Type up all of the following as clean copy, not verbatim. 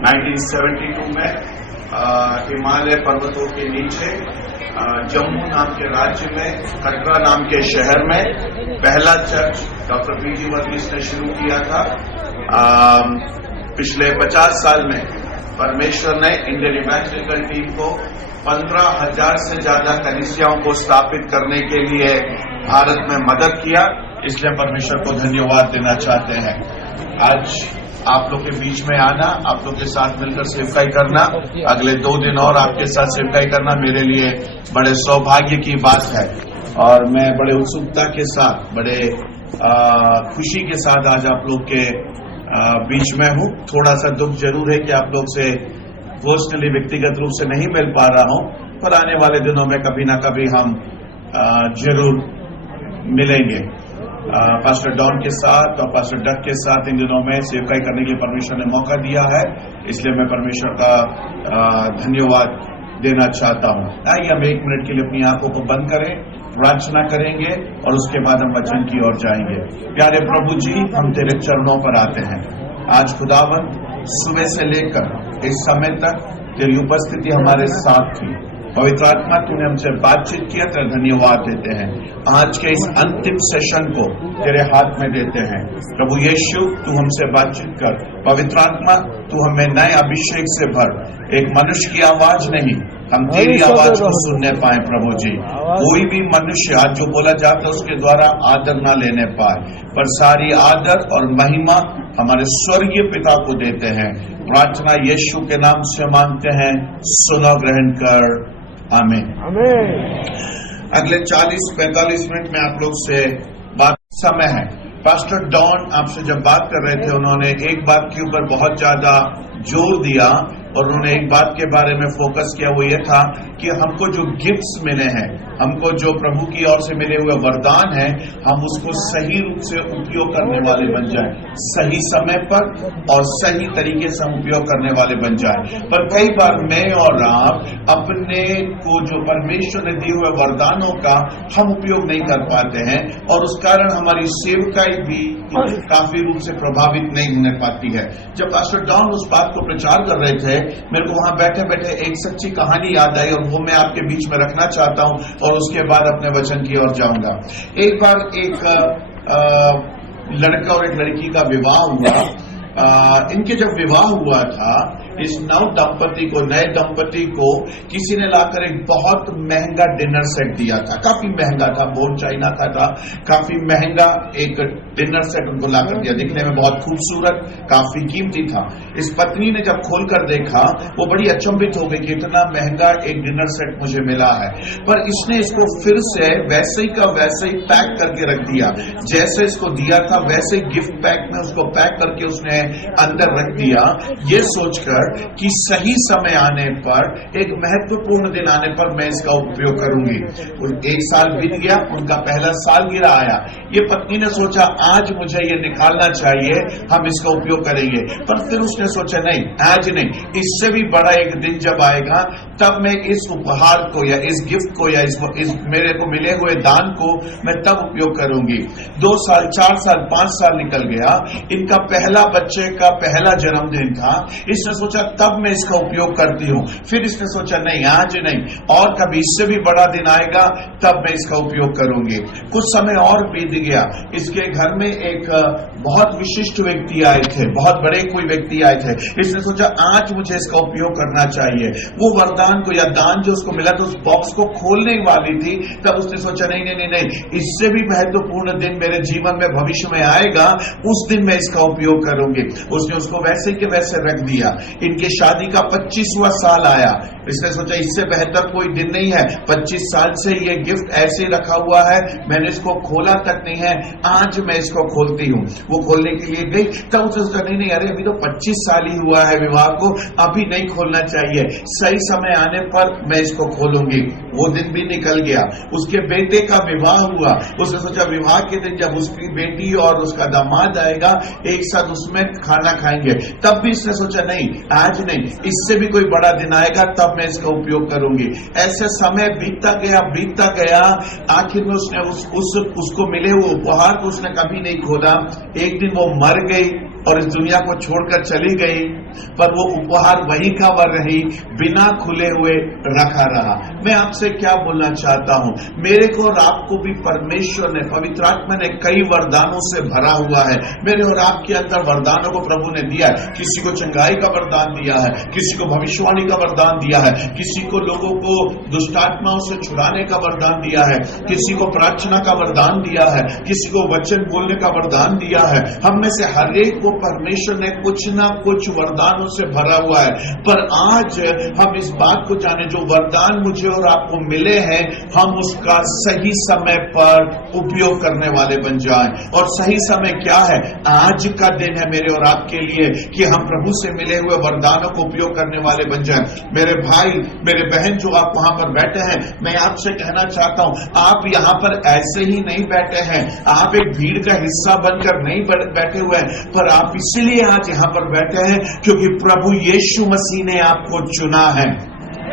1972 में हिमालय पर्वतों के नीचे जम्मू नाम के राज्य में कटरा नाम के शहर में पहला चर्च डॉक्टर पीजी वर्गीस ने शुरू किया था। पिछले 50 साल में परमेश्वर ने इंडियन इवेंजलिकल टीम को 15,000 से ज्यादा कलीसियाओं को स्थापित करने के लिए भारत में मदद किया, इसलिए परमेश्वर को धन्यवाद देना चाहते हैं। आज आप लोग के बीच में आना, आप लोग के साथ मिलकर सेवकाई करना, अगले 2 दिन और आपके साथ सेवकाई करना मेरे लिए बड़े सौभाग्य की बात है और मैं बड़े उत्सुकता के साथ, बड़े खुशी के साथ आज आप लोग के बीच में हूँ। थोड़ा सा दुख जरूर है कि आप लोग से पर्सनली व्यक्तिगत रूप से नहीं मिल पा रहा हूँ, पर आने वाले दिनों में कभी ना कभी हम जरूर मिलेंगे। पास्टर डॉन के साथ और पास्टर डक के साथ इन दिनों में सेवकाई करने के लिए परमेश्वर ने मौका दिया है, इसलिए मैं परमेश्वर का धन्यवाद देना चाहता हूँ। आइए हम 1 मिनट के लिए अपनी आंखों को बंद करें, प्रार्थना करेंगे और उसके बाद हम वचन की ओर जाएंगे। प्यारे प्रभु जी, हम तेरे चरणों पर आते हैं। आज खुदावन सुबह से लेकर इस समय तक तेरी उपस्थिति हमारे साथ थी। पवित्र आत्मा, तूने हमसे बातचीत किया, तेरा धन्यवाद देते हैं। आज के इस अंतिम सेशन को तेरे हाथ में देते हैं। प्रभु यीशु, तू हमसे बातचीत कर। पवित्र आत्मा, तू हमें नए अभिषेक से भर। एक मनुष्य की आवाज नहीं, हम तेरी आवाज को सुनने पाए। प्रभु जी, कोई भी मनुष्य आज जो बोला जाता है उसके द्वारा आदर ना लेने पाए, पर सारी आदर और महिमा हमारे स्वर्गीय पिता को देते हैं। प्रार्थना यीशु के नाम से मांगते हैं, सुनो, ग्रहण कर। आमीन। अगले 40-45 मिनट में आप लोग से बात समय है। पास्टर डॉन आपसे जब बात कर रहे थे, उन्होंने एक बात के ऊपर बहुत ज्यादा जोर दिया और उन्होंने एक बात के बारे में फोकस किया, वो ये था कि हमको जो गिफ्ट्स मिले हैं, हमको जो प्रभु की ओर से मिले हुए वरदान हैं, हम उसको सही रूप से उपयोग करने वाले बन जाएं, सही समय पर और सही तरीके से हम उपयोग करने वाले बन जाएं। पर कई बार मैं और आप अपने को जो परमेश्वर ने दिए हुए वरदानों का हम उपयोग नहीं कर पाते हैं और उस कारण हमारी सेवकाई भी काफी रूप से प्रभावित नहीं होने पाती है। जब पास्टर डॉन उस बात को प्रचार कर रहे थे, मेरे को वहां बैठे बैठे एक सच्ची कहानी याद आई और वो मैं आपके बीच में रखना चाहता हूं और उसके बाद अपने वचन की ओर जाऊंगा। एक बार एक लड़का और एक लड़की का विवाह हुआ। इनके जब विवाह हुआ था, इस नए दंपति को किसी ने लाकर एक बहुत महंगा डिनर सेट दिया था। काफी महंगा था, बोन चाइना का था, काफी महंगा एक डिनर सेट उनको लाकर दिया। दिखने में बहुत खूबसूरत, काफी कीमती था। इस पत्नी ने जब खोलकर देखा, वो बड़ी अचंभित हो गई कि इतना महंगा एक डिनर सेट मुझे मिला है। पर इसने इसको फिर से वैसे ही का वैसे ही पैक करके रख दिया, जैसे इसको दिया था वैसे ही गिफ्ट पैक में उसको पैक करके उसने अंदर रख दिया, ये सोचकर कि सही समय आने पर, एक महत्वपूर्ण दिन आने पर मैं इसका उपयोग करूंगी। 1 साल बीत गया, उनका पहला सालगिरह आया। ये पत्नी ने सोचा आज मुझे ये निकालना चाहिए, हम इसका उपयोग करेंगे। पर फिर उसने सोचा नहीं, आज नहीं, इससे भी बड़ा एक दिन जब आएगा तब मैं इस उपहार को या इस गिफ्ट को या इस मेरे को मिले हुए दान को मैं तब उपयोग करूंगी। 2 साल, 4 साल, 5 साल निकल गया। इनका पहला बच्चे का पहला जन्मदिन था। इसने सोचा तब मैं इसका उपयोग करती हूँ। फिर इसने सोचा नहीं, आज नहीं, और कभी इससे भी बड़ा दिन आएगा तब मैं इसका उपयोग करूंगी। कुछ समय और बीत गया। इसके घर में एक बहुत विशिष्ट व्यक्ति आए थे, बहुत बड़े कोई व्यक्ति आए थे। इसने सोचा आज मुझे इसका उपयोग करना चाहिए। वो वरदान को या दान जो उसको मिला था, उस बॉक्स को खोलने वाली थी, तब उसने सोचा नहीं नहीं नहीं नहीं, इससे भी महत्वपूर्ण दिन मेरे जीवन में भविष्य में आएगा, उस दिन मैं इसका उपयोग करूंगी। उसने उसको वैसे के वैसे रख दिया। इनके शादी का 25वां साल आया। इसने सोचा इससे बेहतर कोई दिन नहीं है, 25 साल से ये गिफ्ट ऐसे रखा हुआ है, मैंने इसको खोला तक नहीं है, आज मैं इसको खोलती हूँ। वो खोलने के लिए गई, तब उसने सोचा नहीं नहीं, अरे अभी तो 25 साल ही हुआ है विवाह को, अभी नहीं खोलना चाहिए, सही समय आने पर मैं इसको खोलूंगी। वो दिन भी निकल गया। उसके बेटे का विवाह हुआ। उसने सोचा विवाह के दिन जब उसकी बेटी और उसका दामाद आएगा, एक साथ उसमें खाना खाएंगे। तब भी इसने सोचा नहीं, आज नहीं, इससे भी कोई बड़ा दिन आएगा तब मैं इसका उपयोग करूंगी। ऐसे समय बीतता गया। आखिर में उसने उसको मिले हुए उपहार को उसने कभी नहीं खोला। एक दिन वो मर गई और इस दुनिया को छोड़कर चली गई। पर वो उपहार वही का वही बिना खुले हुए रखा रहा। मैं आपसे क्या बोलना चाहता हूं, मेरे को और आपको भी परमेश्वर ने, पवित्र आत्मा ने कई वरदानों से भरा हुआ है। मेरे और आपके अंदर वरदानों को प्रभु ने दिया है। किसी को चंगाई का वरदान दिया है, किसी को भविष्यवाणी का वरदान दिया है, किसी को लोगों को दुष्टात्माओं से छुड़ाने का वरदान दिया है, किसी को प्रार्थना का वरदान दिया है, किसी को वचन बोलने का वरदान दिया है। हम में से हर एक को परमेश्वर ने कुछ ना कुछ वरदानों से भरा हुआ है। पर आज हम इस बात को जाने, जो वरदान मुझे और आपको मिले हैं, हम उसका सही समय पर उपयोग करने वाले बन जाएं। और सही समय क्या है? आज का दिन है मेरे और आपके लिए कि हम प्रभु से मिले हुए वरदानों को उपयोग करने वाले बन जाएं। मेरे भाई, मेरे बहन जो आप वहां पर बैठे हैं, मैं आपसे कहना चाहता हूं, आप यहां पर ऐसे ही नहीं बैठे हैं, आप एक भीड़ का हिस्सा बनकर नहीं बैठे हुए हैं, पर आप इसलिए आज यहां पर बैठे हैं क्योंकि प्रभु यीशु मसीह ने आपको चुना है।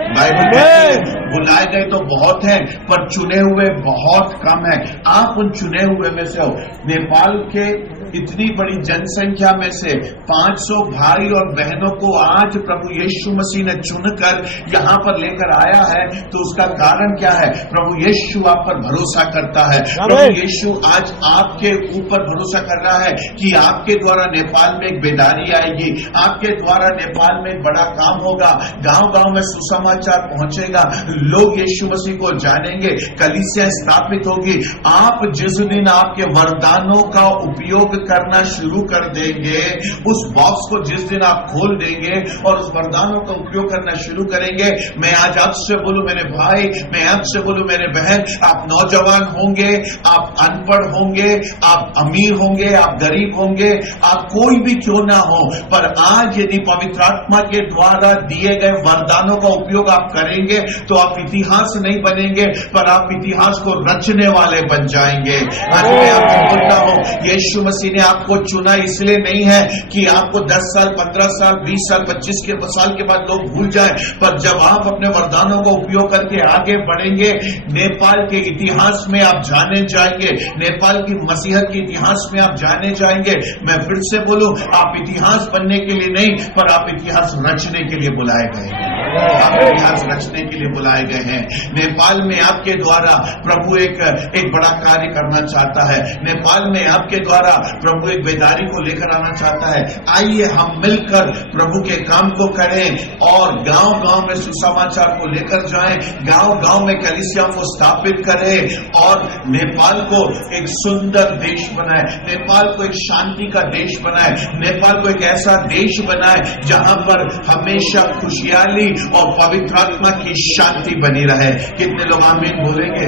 बाइबल कहती है बुलाए गए तो बहुत हैं, पर चुने हुए बहुत कम हैं। आप उन चुने हुए में से हो। नेपाल के इतनी बड़ी जनसंख्या में से 500 भाई और बहनों को आज प्रभु यीशु मसीह ने चुनकर यहां पर लेकर आया है, तो उसका कारण क्या है? प्रभु यीशु आप पर भरोसा करता है। प्रभु यीशु आज आपके ऊपर भरोसा कर रहा है कि आपके द्वारा नेपाल में एक बेदारी आएगी, आपके द्वारा नेपाल में एक बड़ा काम होगा, गांव-गांव में सुसमाचार पहुंचेगा, लोग यीशु मसीह को जानेंगे, कलीसिया स्थापित होगी। आप जिस दिन आपके वरदानों का उपयोग करना शुरू कर देंगे, उस बॉक्स को जिस दिन आप खोल देंगे और उस वरदानों का उपयोग करना शुरू करेंगे, मैं आज आपसे बोलूं मेरे भाई, मैं आपसे बोलूं मेरे बहन, आप नौजवान होंगे, आप अनपढ़ होंगे, आप अमीर होंगे, आप गरीब होंगे, आप कोई भी क्यों ना हो, पर आज यदि पवित्र आत्मा के द्वारा दिए गए वरदानों का उपयोग आप करेंगे तो आप इतिहास नहीं बनेंगे, पर आप इतिहास को रचने वाले बन जाएंगे। आज मैं आपको बोलता हूं, यीशु मसीह ने आपको चुना इसलिए नहीं है कि आपको 10 साल, 15 साल, 20 साल, 25 साल के बाद लोग भूल जाएं, पर जब आप अपने वरदानों का उपयोग करके आगे बढ़ेंगे, नेपाल के इतिहास में आप जाने जाएंगे, नेपाल की मसीहत के इतिहास में आप जाने जाएंगे। मैं फिर से बोलूं, आप इतिहास बनने के लिए नहीं, पर आप इतिहास रचने के लिए बुलाए गए हैं। आप इतिहास रचने के लिए बुलाए गए हैं। नेपाल में आपके द्वारा प्रभु एक बड़ा कार्य करना चाहता है। नेपाल में आपके द्वारा प्रभु एक बेदारी को लेकर आना चाहता है। आइए हम मिलकर प्रभु के काम को करें और गांव-गांव में सुसमाचार को लेकर जाएं, गांव-गांव में कलीसिया को स्थापित करें और नेपाल को एक सुंदर देश बनाए, नेपाल को एक शांति का देश बनाए, नेपाल को एक ऐसा देश बनाए जहां पर हमेशा खुशहाली और पवित्र आत्मा की शांति बनी रहे। कितने लोग आमीन बोलेंगे?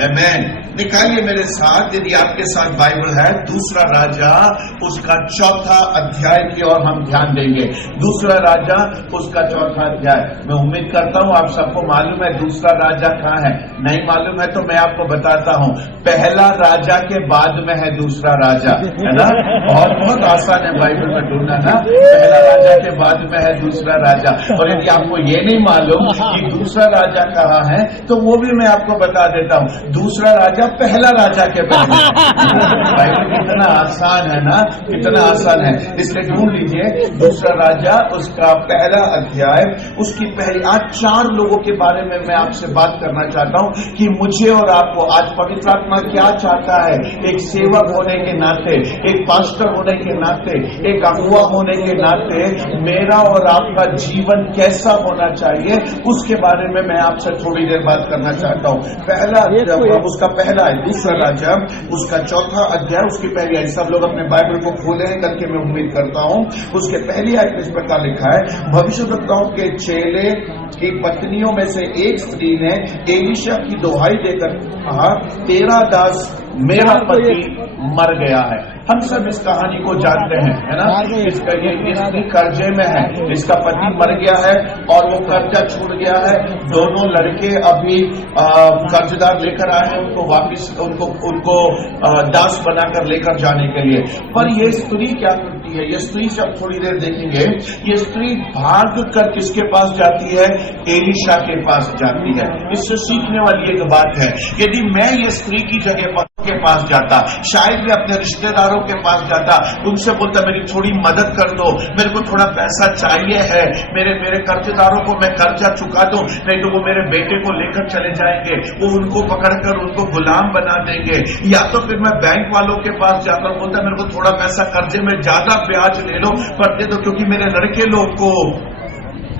आमीन। निकालिए मेरे साथ, यदि आपके साथ बाइबल है, दूसरा राजा उसका 4था अध्याय की ओर हम ध्यान देंगे। दूसरा राजा उसका 4था अध्याय। मैं उम्मीद करता हूं आप सबको मालूम है दूसरा राजा कहां है। नहीं मालूम है तो मैं आपको बताता हूं, पहला राजा के बाद में है दूसरा राजा, है ना? बहुत आसान है बाइबल में ढूंढना ना। पहला राजा के बाद में है दूसरा राजा। और यदि आपको ये नहीं मालूम कि दूसरा राजा कहां है, तो वो भी मैं आपको बता देता हूं। दूसरा राजा पहला राजा के पहले। बाइबल कितना आसान है ना, कितना आसान है। इसलिए ढूंढ लीजिए दूसरा राजा उसका पहला अध्याय, उसकी पहली। आज 4 लोगों के बारे में मैं आपसे बात करना चाहता हूं कि मुझे और आपको आज पवित्र आत्मा क्या चाहता है। एक सेवक होने के नाते, एक पास्टर होने के नाते, एक अगुवा होने के नाते मेरा और आपका जीवन कैसा होना चाहिए, उसके बारे में मैं आपसे थोड़ी देर बात करना चाहता हूं। पहला उसका पहला है दूसरा राजा उसका 4था अध्याय, उसकी पहली आयत। सब लोग अपने बाइबल को खोले हैं करके मैं उम्मीद करता हूं। उसके पहली आयत इस प्रकार लिखा है, भविष्यवक्ताओं के चेले की पत्नियों में से एक स्त्री ने एलीशा की दुहाई देकर कहा, तेरा दास मेरा पति मर गया है। हम सब इस कहानी को जानते हैं, है ना? इसका ये कर्जे में है, इसका पति मर गया है और वो कर्जा छूट गया है। दोनों लड़के अभी कर्जदार लेकर आए हैं उनको वापिस, उनको दास बनाकर लेकर जाने के लिए। पर ये स्त्री क्या करती करती है। ये स्त्री से आप थोड़ी देर देखेंगे, ये स्त्री भाग कर किसके पास जाती है? एलीशा के पास जाती है। इससे सीखने वाली एक बात है, यदि मैं ये स्त्री की जगह के पास जाता, शायद मैं अपने रिश्तेदारों के पास जाता, उनसे बोलता मेरी थोड़ी मदद कर दो, मेरे को थोड़ा पैसा चाहिए है, मेरे कर्जदारों को मैं कर्जा चुका दूं, नहीं तो वो मेरे बेटे को लेकर चले जाएंगे, वो उनको पकड़कर उनको गुलाम बना देंगे। या तो फिर मैं बैंक वालों के पास जाता, बोलता मेरे को थोड़ा पैसा कर्जे में ज्यादा ब्याज ले लो पर दे दो, क्योंकि मेरे लड़के लोग को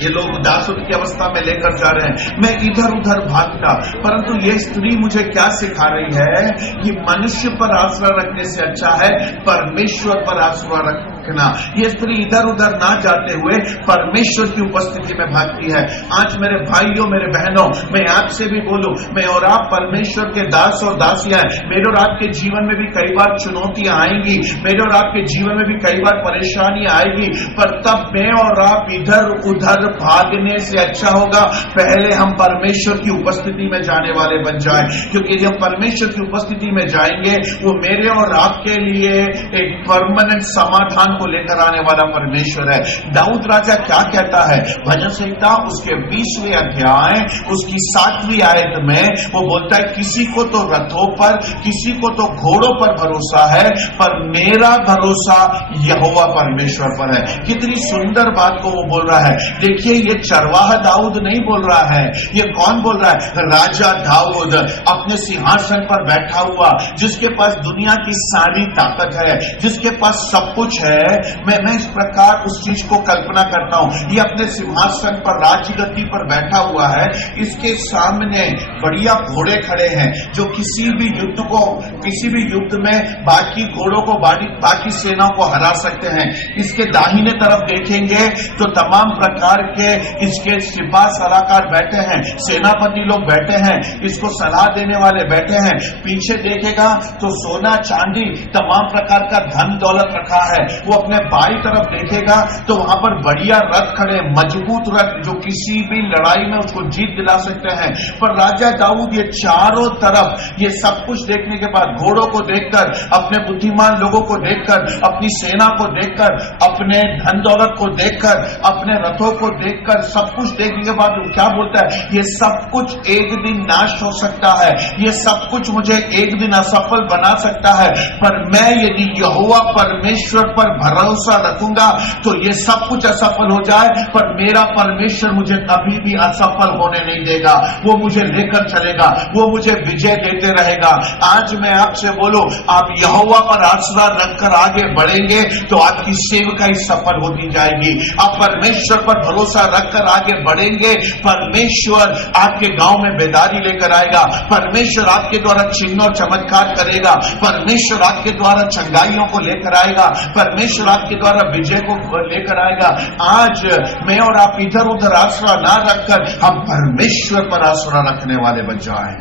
ये लोग उदासीन की अवस्था में लेकर जा रहे हैं। मैं इधर उधर भागता, परंतु ये स्त्री मुझे क्या सिखा रही है कि मनुष्य पर आश्रय रखने से अच्छा है परमेश्वर पर आश्रय रखना। ये स्त्री इधर उधर ना जाते हुए परमेश्वर की उपस्थिति में भागती है। आज मेरे भाइयों, मेरे बहनों, मैं आपसे भी बोलूं, मैं और आप परमेश्वर के दास और दासियां हैं। मेरे और आपके जीवन में भी कई बार चुनौतियां आएंगी, मेरे और आपके जीवन में भी कई बार परेशानी आएगी, पर तब मैं और आप इधर उधर भागने से अच्छा होगा पहले हम परमेश्वर की उपस्थिति में जाने वाले बन जाएं, क्योंकि जब परमेश्वर की उपस्थिति में जाएंगे वो मेरे और आपके लिए एक परमानेंट समाधान को लेकर आने वाला परमेश्वर है। दाऊद राजा क्या कहता है? भजन संहिता उसके 20वें अध्याय उसकी 7वीं आयत में वो बोलता है, किसी को तो रथों पर, किसी को तो घोड़ों पर भरोसा है, पर मेरा भरोसा यहोवा परमेश्वर पर है। कितनी सुंदर बात को वो बोल रहा है। देखिए, ये चरवाहा दाऊद नहीं बोल रहा है, ये कौन बोल रहा है? राजा दाऊद अपने सिंहासन पर बैठा हुआ, जिसके पास दुनिया की सारी ताकत है, जिसके पास सब कुछ है। मैं इस प्रकार उस चीज को कल्पना करता हूं। ये अपने सिंहासन पर, राजगद्दी पर बैठा हुआ है, इसके सामने बढ़िया घोड़े खड़े हैं जो किसी भी युद्ध में बाकी घोड़ों को, बाकी सेनाओं को हरा सकते हैं। इसके दाहिने तरफ देखेंगे तो तमाम प्रकार के इसके सिपाह सलाहकार बैठे हैं, सेनापति लोग बैठे हैं, इसको सलाह देने वाले बैठे हैं। पीछे देखेगा तो सोना चांदी तमाम प्रकार का धन दौलत रखा है। वो अपने बाई तरफ देखेगा तो वहां पर बढ़िया रथ खड़े, मजबूत रथ जो किसी भी लड़ाई में उसको जीत दिला सकते हैं। पर राजा दाऊद ये चारों तरफ ये सब कुछ देखने के बाद, घोड़ों को देखकर, अपने बुद्धिमान लोगों को देखकर, अपनी सेना को देखकर, अपने धन दौलत को देखकर, अपने रथों को देखकर, सब कुछ देखने के बाद क्या बोलता है? ये सब कुछ एक दिन नाश हो सकता है, ये सब कुछ मुझे एक दिन असफल बना सकता है, पर मैं यदि यहोवा परमेश्वर पर भरोसा रखूंगा तो ये सब कुछ असफल हो जाए, पर मेरा परमेश्वर मुझे कभी भी असफल होने नहीं देगा। वो मुझे लेकर चलेगा, वो मुझे विजय देते रहेगा। आज मैं आपसे बोलूं, आप यहोवा पर आसरा रखकर आगे बढ़ेंगे तो आपकी सेवकाई सफल होती जाएगी। आप परमेश्वर पर भरोसा रखकर आगे बढ़ेंगे, परमेश्वर आपके गांव में बेदारी लेकर आएगा, परमेश्वर आपके द्वारा चिन्ह और चमत्कार करेगा, परमेश्वर आपके द्वारा चंगाइयों को लेकर आएगा, परमेश्वर आपके द्वारा विजय को लेकर आएगा। आज मैं और आप इधर उधर आसरा ना रखकर हम परमेश्वर पर आसरा रखने वाले बन जाएं।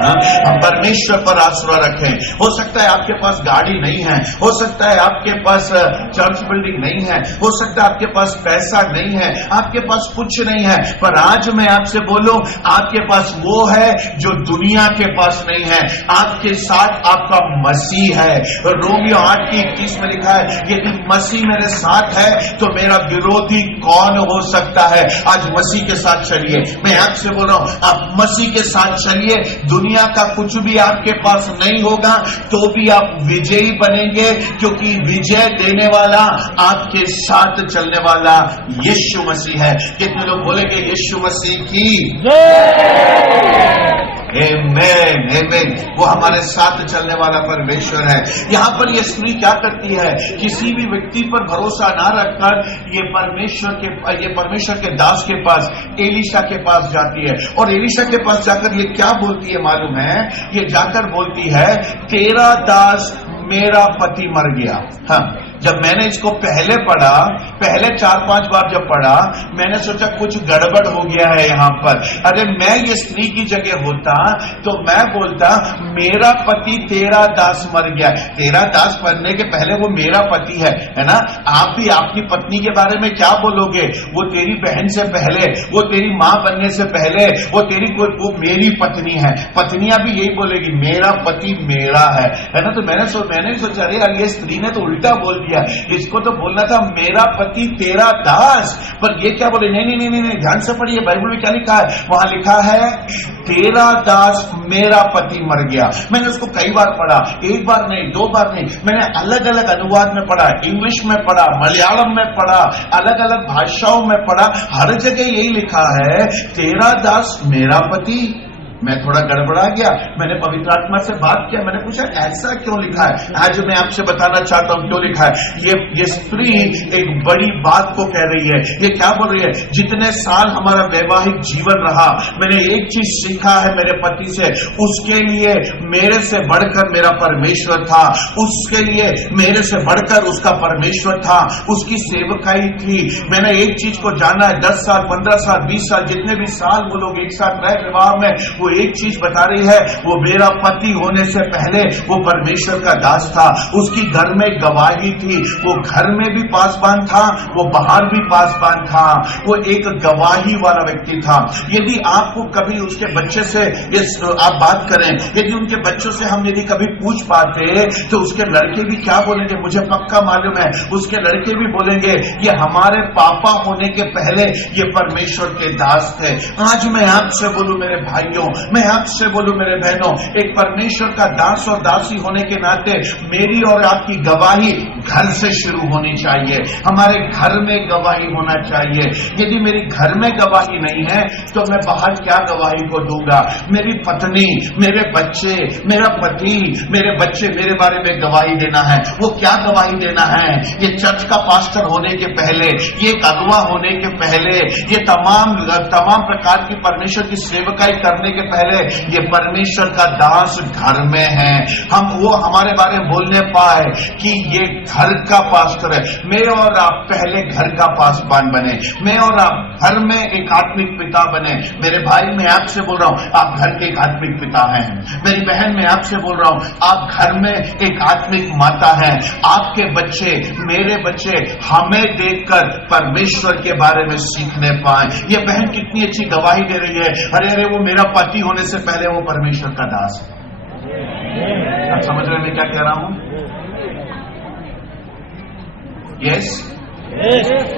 हम परमेश्वर पर आसरा रखें। हो सकता है आपके पास गाड़ी नहीं है, हो सकता है आपके पास चर्च बिल्डिंग नहीं है, हो सकता है आपके पास पैसा नहीं है, आपके पास कुछ नहीं है, पर आज मैं आपसे बोलूं, आपके पास वो है जो दुनिया के पास नहीं है। आपके साथ आपका मसीह है। रोमियो 8:21 में लिखा है, यदि मसीह मेरे साथ है तो मेरा विरोधी कौन हो सकता है? आज मसीह के साथ चलिए। मैं आपसे बोल रहा हूं, आप मसीह के साथ चलिए। दुनिया का कुछ भी आपके पास नहीं होगा तो भी आप विजयी बनेंगे, क्योंकि विजय देने वाला, आपके साथ चलने वाला यीशु मसीह है। कितने लोग बोलेंगे यीशु मसीह की आमेन, आमेन। वो हमारे साथ चलने वाला परमेश्वर है। यहां पर ये स्त्री क्या करती है? किसी भी व्यक्ति पर भरोसा ना रखकर ये परमेश्वर के दास के पास, एलीशा के पास जाती है। और एलीशा के पास जाकर ये क्या बोलती है मालूम है? ये जाकर बोलती है, तेरा दास मेरा पति मर गया। हाँ, जब मैंने इसको पहले पढ़ा, पहले 4-5 बार जब पढ़ा, मैंने सोचा कुछ गड़बड़ हो गया है यहां पर। अरे मैं ये स्त्री की जगह होता तो मैं बोलता, मेरा पति तेरा दास मर गया। तेरा दास बनने के पहले वो मेरा पति है ना? आप भी आपकी पत्नी के बारे में क्या बोलोगे? वो तेरी बहन से पहले, वो तेरी मां बनने से पहले, वो मेरी पत्नी है। पत्नियां भी यही बोलेगी, मेरा पति मेरा है ना? तो मैंने सोचा, अरे यार ये स्त्री ने तो उल्टा बोल दिया। किया। इसको तो बोलना था मेरा पति तेरा दास, पर ये क्या बोले, नहीं नहीं नहीं नहीं, ध्यान से पढ़िए बाइबल में क्या लिखा है। वहां लिखा है तेरा दास मेरा पति मर गया। मैंने उसको कई बार पढ़ा, एक बार नहीं, दो बार नहीं, मैंने अलग अलग अनुवाद में पढ़ा, इंग्लिश में पढ़ा, मलयालम में पढ़ा, अलग अलग भाषाओं में पढ़ा, हर जगह यही लिखा है तेरा दास मेरा पति। मैं थोड़ा गड़बड़ा गया, मैंने पवित्र आत्मा से बात किया, मैंने पूछा ऐसा क्यों लिखा है। आज मैं आपसे बताना चाहता हूं क्यों लिखा है। ये स्त्री एक बड़ी बात को कह रही है। ये क्या बोल रही है, जितने साल हमारा वैवाहिक जीवन रहा, मैंने एक चीज सीखा है मेरे पति से, उसके लिए मेरे से बढ़कर मेरा परमेश्वर था, उसके लिए मेरे से बढ़कर उसका परमेश्वर था, उसकी सेवकाई थी। मैंने एक चीज को जाना है, 10 साल 15 साल 20 साल जितने भी साल वो लोग एक साथ रहे विवाह में, वो एक चीज बता रही है, वो मेरा पति होने से पहले वो परमेश्वर का दास था। उसकी घर में गवाही थी, वो घर में भी पासबान था, वो बाहर भी पासबान था, वो एक गवाही वाला व्यक्ति था। यदि आपको कभी उसके बच्चे से आप बात करें, यदि उनके बच्चों से हम यदि कभी पूछ पाते तो उसके लड़के भी क्या बोलेंगे, मुझे पक्का मालूम है उसके लड़के भी बोलेंगे ये हमारे पापा होने के पहले ये परमेश्वर के दास थे। आज मैं आपसे बोलूं मेरे भाइयों, मैं आपसे बोलूं मेरे बहनों, एक परमेश्वर का दास और दासी होने के नाते मेरी और आपकी गवाही घर से शुरू होनी चाहिए। हमारे घर में गवाही होना चाहिए। यदि मेरी घर में गवाही नहीं है तो मैं बाहर क्या गवाही को दूंगा। मेरी पत्नी, मेरे बच्चे, मेरा पति, मेरे बच्चे मेरे बारे में गवाही देना है। वो क्या गवाही देना है, ये चर्च का पास्टर होने के पहले, ये अगुवा होने के पहले, ये तमाम प्रकार की परमेश्वर की सेवकाई करने के पहले ये परमेश्वर का दास घर में है। वो हमारे बारे में बोलने पाए कि ये घर का पास्टर है। मैं और आप पहले घर का पासबान बने, मैं और आप घर में एक आत्मिक पिता बने। मेरे भाई मैं आपसे बोल रहा हूं आप घर के एक आत्मिक पिता हैं। मेरी बहन मैं आपसे बोल रहा हूं आप घर में एक आत्मिक माता हैं। आपके बच्चे, मेरे बच्चे हमें देखकर परमेश्वर के बारे में सीखने पाए। ये बहन कितनी अच्छी गवाही दे रही है, अरे अरे वो मेरा पति होने से पहले वो परमेश्वर का दास है। आप समझ रहे हैं मैं क्या कह रहा हूं? यस,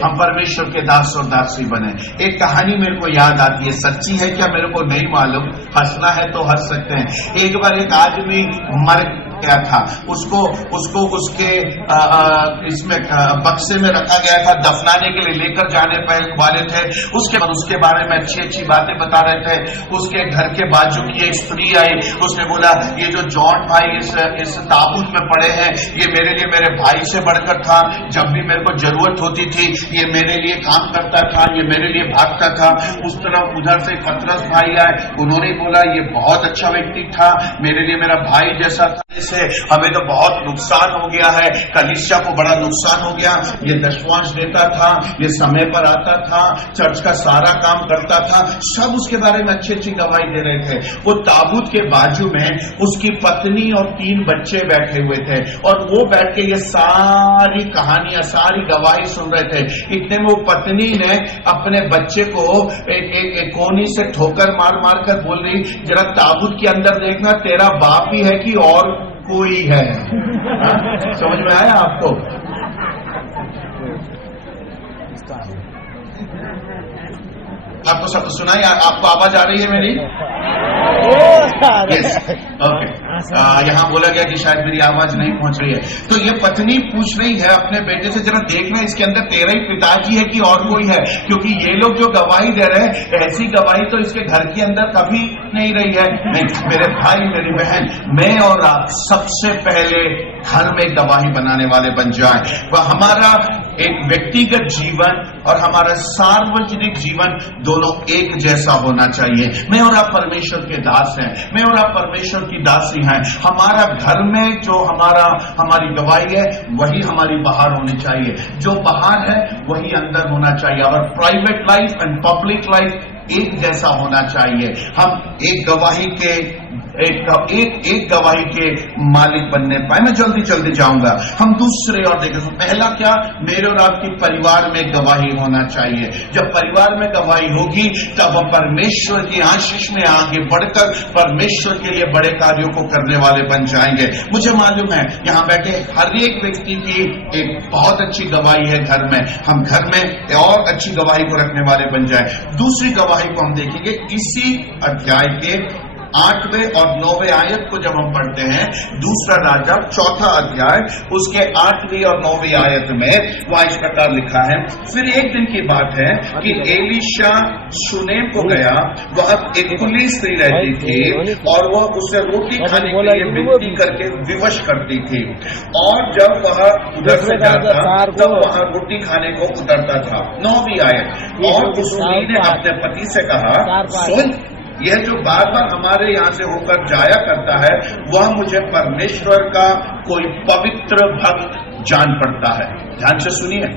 हम परमेश्वर के दास और दासी बने। एक कहानी मेरे को याद आती है, सच्ची है क्या मेरे को नहीं मालूम, हंसना है तो हंस सकते हैं। एक बार एक आदमी मर गया था, उसको उसके इसमें बक्से में रखा गया था, दफनाने के लिए लेकर जाने वाले थे। उसके बाद उसके बारे में अच्छी अच्छी बातें बता रहे थे। उसके घर के बाजू की एक स्त्री आई, उसने बोला ये जो जॉन भाई इस ताबूत में पड़े हैं ये मेरे लिए मेरे भाई से बढ़कर था। जब भी मेरे को जरूरत होती थी ये मेरे लिए काम करता था, ये मेरे लिए भागता था। उस तरफ उधर से पतरस भाई आए, उन्होंने बोला ये बहुत अच्छा व्यक्ति था, मेरे लिए मेरा भाई जैसा था। हमें तो बहुत नुकसान हो गया है, कलीसिया को बड़ा नुकसान हो गया। ये दशवांश देता था, ये समय पर आता था, चर्च का सारा काम करता था। सब उसके बारे में अच्छी अच्छी गवाही दे रहे थे। वो ताबूत के बाजू में उसकी पत्नी और 3 बच्चे बैठे हुए थे और वो बैठ के ये सारी कहानियां, सारी गवाही सुन रहे थे। इतने में वो पत्नी ने अपने बच्चे को एक कोनी से ठोकर मार मार कर बोल रही, जरा ताबूत के अंदर देखना तेरा बाप ही है कि और कोई है। समझ में आया आपको? आपको सब सुनाई? आपको आवाज आ रही है मेरी? Yes, okay. यहाँ बोला गया कि शायद मेरी आवाज नहीं पहुंच रही है। तो ये पत्नी पूछ रही है अपने बेटे से, जरा देखना इसके अंदर तेरा ही पिताजी है कि और कोई है, क्योंकि ये लोग जो गवाही दे रहे हैं ऐसी गवाही तो इसके घर के अंदर कभी नहीं रही है। नहीं मेरे भाई, मेरी बहन, मैं और आप सबसे पहले घर में गवाही बनाने वाले बन जाएं। वह हमारा एक व्यक्तिगत जीवन और हमारा सार्वजनिक जीवन दोनों एक जैसा होना चाहिए। मैं और आप परमेश्वर के दास हैं, मैं और आप परमेश्वर की दासी हैं। हमारा घर में जो हमारी गवाही है वही हमारी बाहर होनी चाहिए, जो बाहर है वही अंदर होना चाहिए। और private life and public life एक जैसा होना चाहिए। हम एक गवाही के एक गवाही के मालिक बनने पाए। मैं जल्दी जल्दी जाऊंगा। हम दूसरे और देखें। पहला क्या, मेरे और आपकी परिवार में गवाही होना चाहिए। जब परिवार में गवाही होगी तब हम परमेश्वर की आशीष में आगे बढ़कर परमेश्वर के लिए बड़े कार्यों को करने वाले बन जाएंगे। मुझे मालूम है यहां बैठे हर एक व्यक्ति की एक बहुत अच्छी गवाही है घर में। हम घर में और अच्छी गवाही को रखने वाले बन जाए। दूसरी गवाही को हम देखेंगे इसी अध्याय के 8वें और 9वें आयत को जब हम पढ़ते हैं, दूसरा राजा 4था अध्याय उसके 8वीं और 9वीं आयत में वहां इस प्रकार लिखा है, फिर एक दिन की बात है कि एलीशा शूनेम को गया, वह एक खुली स्त्री रहती थी और वह उसे रोटी खाने के लिए विनती करके विवश करती थी, और जब वह उधर से जाता तब वह रोटी खाने को उतरता था। 9वीं आयत, और उस स्त्री ने अपने पति से कहा, सुन, यह जो बार बार हमारे यहाँ से होकर जाया करता है वह मुझे परमेश्वर का कोई पवित्र भक्त जान पड़ता है। ध्यान से सुनिए,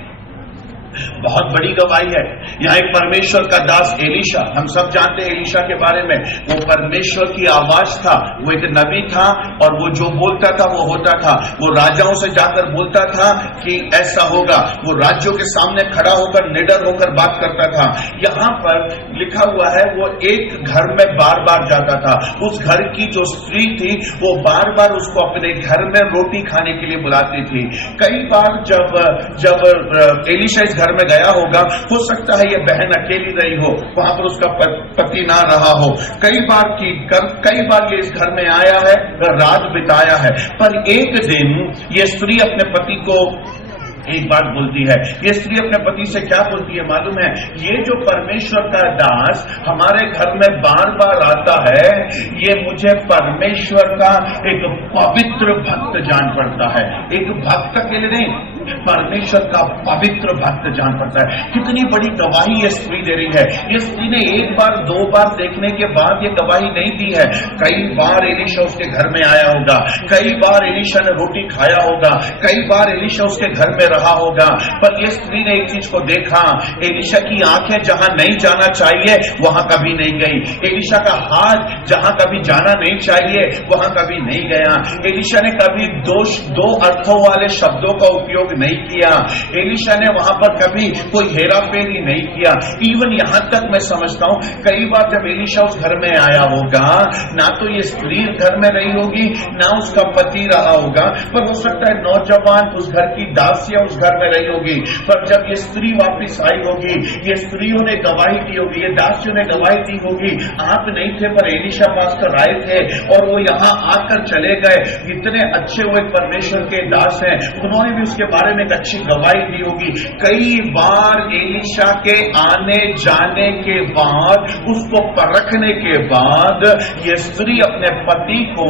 बहुत बड़ी गवाही है। यहाँ एक परमेश्वर का दास एलीशा, हम सब जानते हैं एलीशा के बारे में, वो परमेश्वर की आवाज था, वो एक नबी था और वो जो बोलता था वो होता था। वो राजाओं से जाकर बोलता था कि ऐसा होगा, वो राज्यों के सामने खड़ा होकर निडर होकर बात करता था। यहाँ पर लिखा हुआ है वो एक घर में बार बार जाता था। उस घर की जो स्त्री थी वो बार बार उसको अपने घर में रोटी खाने के लिए बुलाती थी। कई बार जब एलीशा इस घर में गया होगा, हो सकता है ये बहन अकेली रही हो, वहां पर उसका पति ना रहा हो। कई बार ये इस घर में आया है, रात बिताया है, पर एक दिन ये स्त्री अपने पति को एक बात बोलती है। ये स्त्री अपने पति से क्या बोलती है मालूम है, ये जो परमेश्वर का दास हमारे घर में बार बार आता है, ये मुझे परमेश्वर का एक पवित्र भक्त जान पड़ता है। एक भक्त अकेले नहीं, परमेश्वर का पवित्र भक्त जान पड़ता है। कितनी बड़ी गवाही ये स्त्री दे रही है। ये स्त्री ने एक बार दो बार देखने के बाद ये गवाही नहीं दी है। कई बार एलीशा उसके घर में आया होगा, कई बार एलीशा ने रोटी खाया होगा, कई बार एलीशा उसके घर में रहा होगा, पर ये स्त्री ने एक चीज को देखा, एलीशा की आंखें जहां नहीं जाना चाहिए वहां कभी नहीं गई, एलीशा का हाथ जहां कभी जाना नहीं चाहिए वहां कभी नहीं गया। एलीशा ने कभी दो अर्थों वाले शब्दों का उपयोग नहीं किया। एलीशा ने वहां पर कभी कोई हेराफेरी नहीं किया। इवन यहां तक मैं समझता हूं कई बार जब एलीशा उस घर में आया होगा, ना तो ये स्त्री घर में रही होगी, ना उसका पति रहा होगा, पर हो सकता है नौजवान उस घर की दासियां उस घर में रही होगी। पर जब ये स्त्री वापिस आई होगी, ये स्त्रियों ने गवाही दी होगी, ये दासियों ने गवाही दी होगी, आप नहीं थे पर एलीशा पास्टर आए थे और वो यहां आकर चले गए। इतने अच्छे वो एक परमेश्वर के दास हैं, उन्होंने भी उसके बारे में एक अच्छी गवाही दी होगी। कई बार एलीशा के आने जाने के बाद, उसको परखने के बाद ये स्त्री अपने पति को